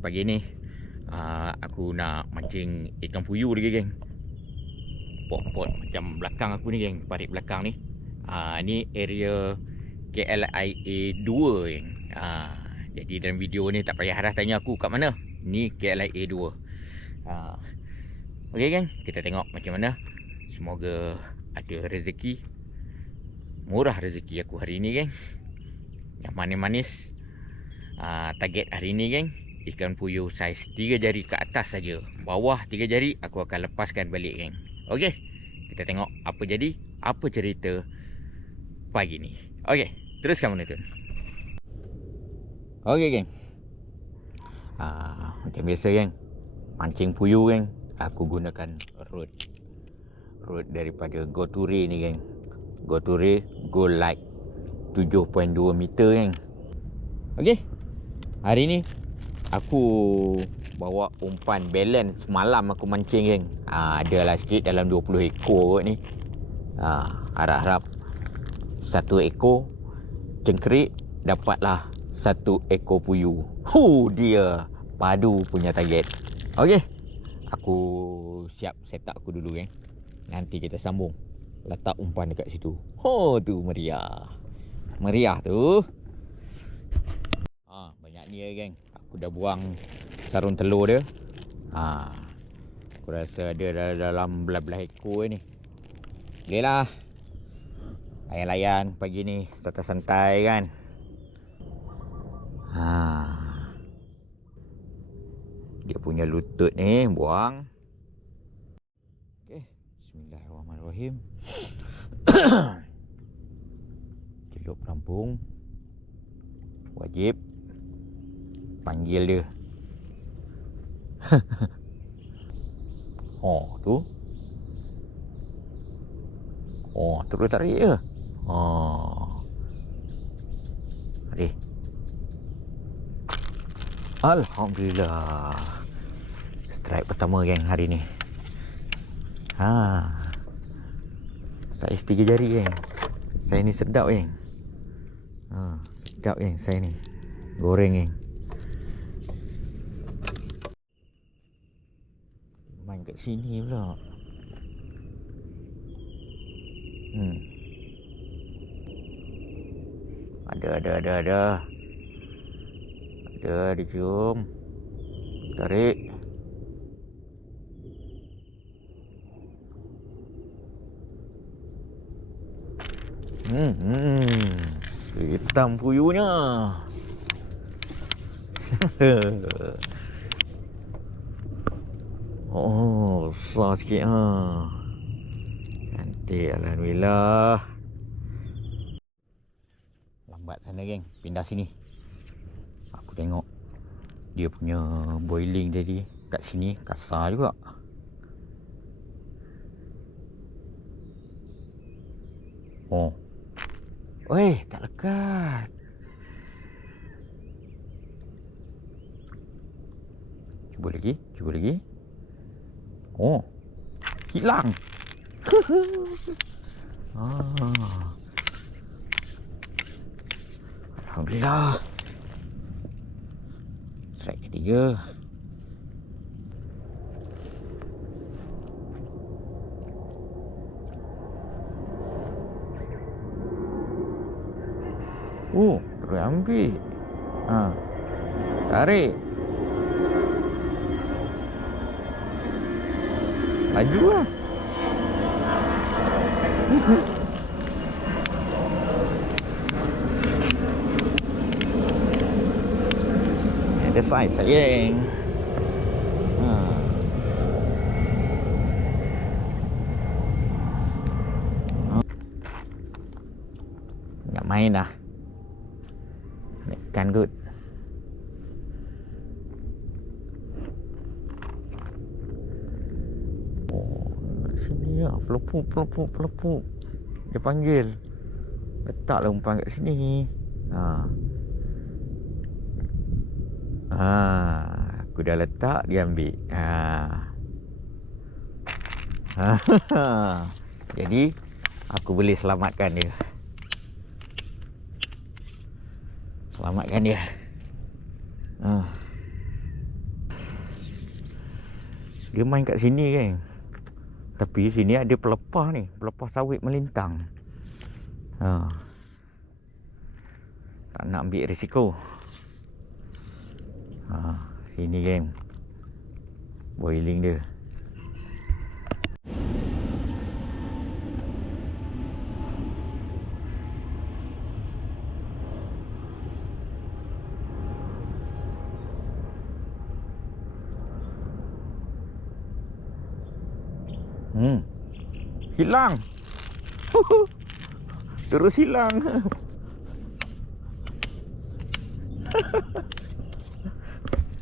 Pagi ni uh, aku nak mancing ikan puyuh lagi geng. Pot-pot macam belakang aku ni geng, parit belakang ni. Uh, ni area KLIA 2 geng. Uh, jadi dalam video ni tak payah dah tanya aku kat mana. Ni KLIA 2. Uh, Okey geng, kita tengok macam mana. Semoga ada rezeki. Murah rezeki aku hari ni geng. Yang manis-manis uh, target hari ni geng ikan puyuh saiz 3 jari ke atas saja. Bawah 3 jari aku akan lepaskan balik geng. Okey. Kita tengok apa jadi, apa cerita pagi ni. Okey, teruskan menonton. Okey geng. Ah, macam biasa geng. Mancing puyuh geng. Aku gunakan rod. Rod daripada Goture ni geng. Goture Go Light 7.2 meter geng. Okey. Hari ni aku bawa umpan balance semalam aku mancing geng. Ha, adalah sikit dalam 20 ekor kot ni. Ha, harap-harap satu ekor cengkerik dapatlah satu ekor puyuh. Hu dia padu punya target. Okey. Aku siap set up aku dulu geng. Nanti kita sambung. Letak umpan dekat situ. Ho tu meriah. Meriah tu. Ha, banyak ni ya geng. Aku dah buang sarung telur dia. Ha. Aku rasa ada dalam belah-belah ekor ni. Boleh lah. Layan-layan pagi ni. Santai-santai kan. Ha. Dia punya lutut ni buang. Okey. Bismillahirrahmanirrahim. Celup rampung. Wajib panggil dia. oh, tu. Oh, terus tarik je. Oh. Mari. Alhamdulillah. Strike pertama geng hari ni. Ha. Saiz tiga jari geng. Saya ni sedap geng. Ha, sedap geng saya ni. Goreng geng. Main kat sini pula. Hmm. Ada ada ada ada. Ada dicium. Tarik. Hmm, hmm. Hitam puyuhnya. oh, besar sikit ha. Cantik alhamdulillah. Lambat sana geng, pindah sini. Aku tengok dia punya boiling tadi kat sini kasar juga. Oh. Weh, tak lekat. Cuba lagi, cuba lagi. Oh. Hilang. ah. Alhamdulillah. Strike ketiga. Oh, ambil. Ha. Tarik. Laju lah. Ada saiz sayang. Ha. Nak main dah. Kan good. Pelupuk, pelupuk, pelupuk. Dia panggil. Letaklah umpan kat sini. Ha. Ha, aku dah letak dia ambil. Ha. Ha. Jadi aku boleh selamatkan dia. Selamatkan dia. Ha. Dia main kat sini kan. Tapi sini ada pelepah ni. Pelepah sawit melintang. Ha. Tak nak ambil risiko. Ha. Sini kan. Boiling dia. Hmm. Hilang. Terus hilang.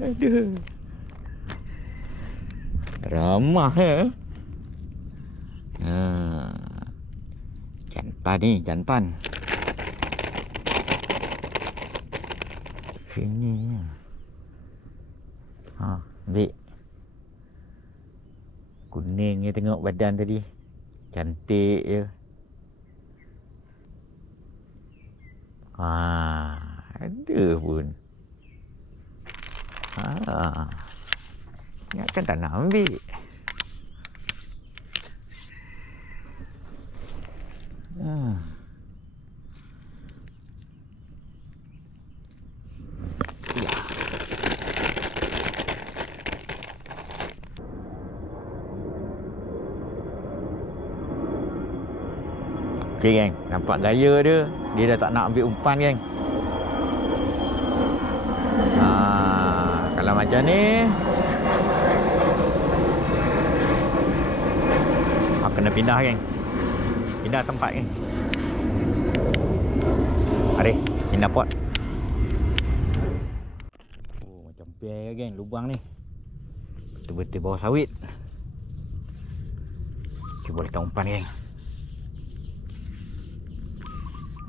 Aduh. Ramah ya. Ha. Jantan ni, jantan. Sini. Ha, ambil. Kuning je tengok badan tadi. Cantik je. Ha, ada pun. Ha. Ingatkan tak nak ambil. Ha. Okey geng, nampak gaya dia. Dia dah tak nak ambil umpan geng. Ha, kalau macam ni ha, kena pindah geng. Pindah tempat geng. Mari, pindah pot. Oh, macam pair geng lubang ni. Betul-betul bawah sawit. Cuba letak umpan geng.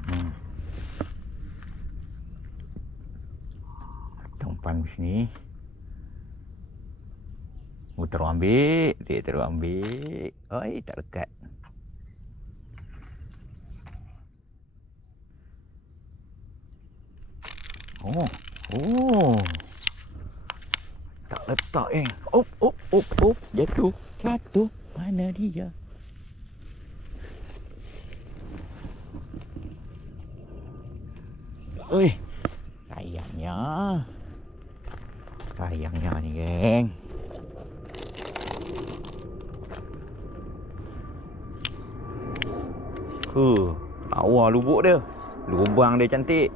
Hmm. Di sini. Oh, terus ambil. Dia terus ambil. Oi, tak dekat. Oh. Oh. Tak letak eh. Op, op, op, op. Jatuh. Jatuh. Mana dia? Oi. Sayangnya. Sayangnya ni, geng. Huh, lawa lubuk dia. Lubang dia cantik.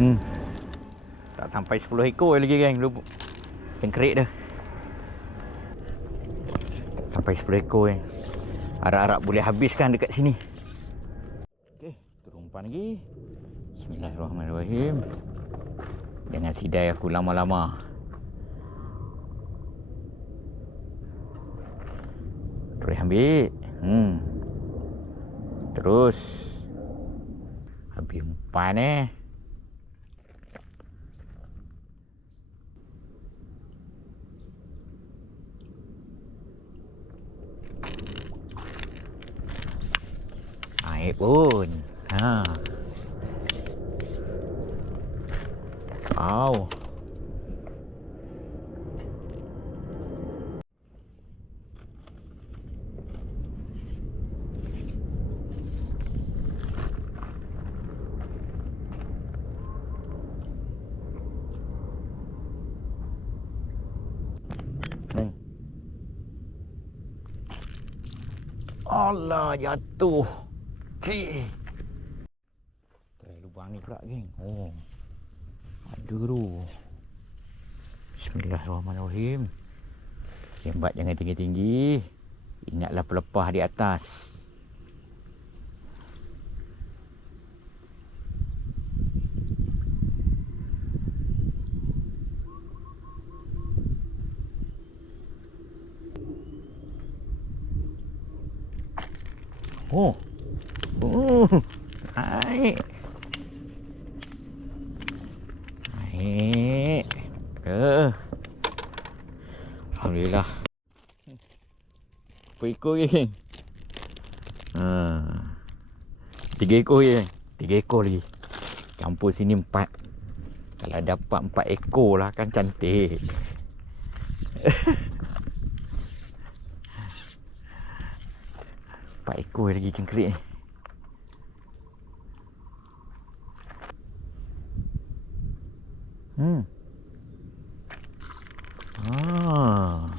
Hmm. Tak sampai 10 ekor lagi geng lubuk. Cengkerik dia. Sampai 10 ekor geng. Harap-harap boleh habiskan dekat sini. Okey, turun umpan lagi. Bismillahirrahmanirrahim. Jangan sidai aku lama-lama. Terus ambil. Hmm. Terus. Habis umpan eh. Naik pun. Ha. Au. Ni. Allah jatuh. Cik. Try lubang ni pula geng. Oh. Ada tu. Bismillahirrahmanirrahim. Sembat jangan tinggi-tinggi. Ingatlah pelepah di atas. Oh. Naik. Naik. Eh. Alhamdulillah. Apa ikut geng? Ha. Tiga ekor je. Tiga ekor lagi. Campur sini empat. Kalau dapat empat ekor lah kan cantik. empat ekor lagi cengkerik ni. Hmm. Ah.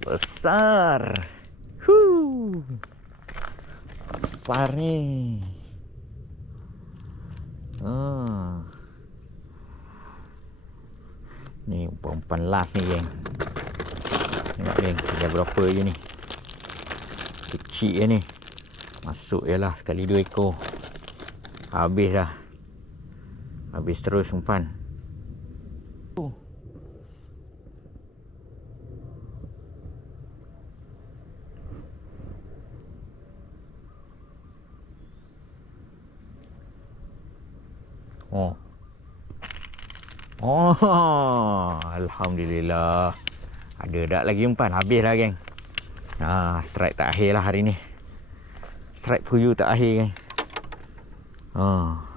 Besar. Huh. Besar ni. Ah. Ni umpan-umpan last ni geng. Tengok geng, tinggal berapa je ni. Kecil je ni. Masuk je lah sekali dua ekor. Habis dah. Habis terus umpan. Oh. Oh. Oh, alhamdulillah. Ada dak lagi umpan, habis lah geng. Ah, strike tak akhir lah hari ni. Strike puyu tak akhir geng. Ah.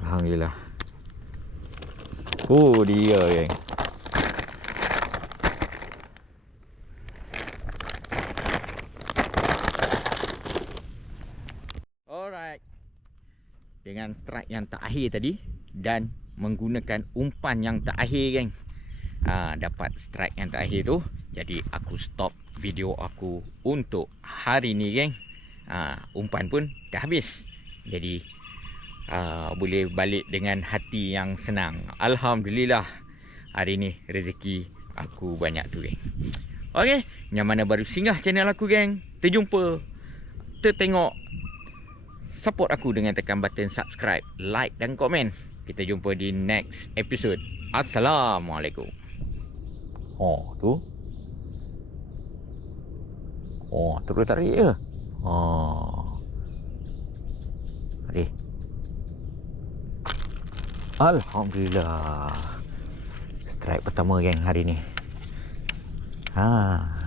Alhamdulillah. Oh, dia geng. Alright. Dengan strike yang tak akhir tadi dan menggunakan umpan yang tak akhir geng. Ha, dapat strike yang tak akhir tu. Jadi aku stop video aku untuk hari ni geng. Ha, umpan pun dah habis. Jadi uh, boleh balik dengan hati yang senang. Alhamdulillah hari ni rezeki aku banyak tu geng. Okey, yang mana baru singgah channel aku geng. Terjumpa. Tertengok support aku dengan tekan button subscribe, like dan komen. Kita jumpa di next episode. Assalamualaikum. Oh, tu. Oh, terus tarik je. Oh. Mari. Alhamdulillah. Strike pertama geng hari ni. Ha.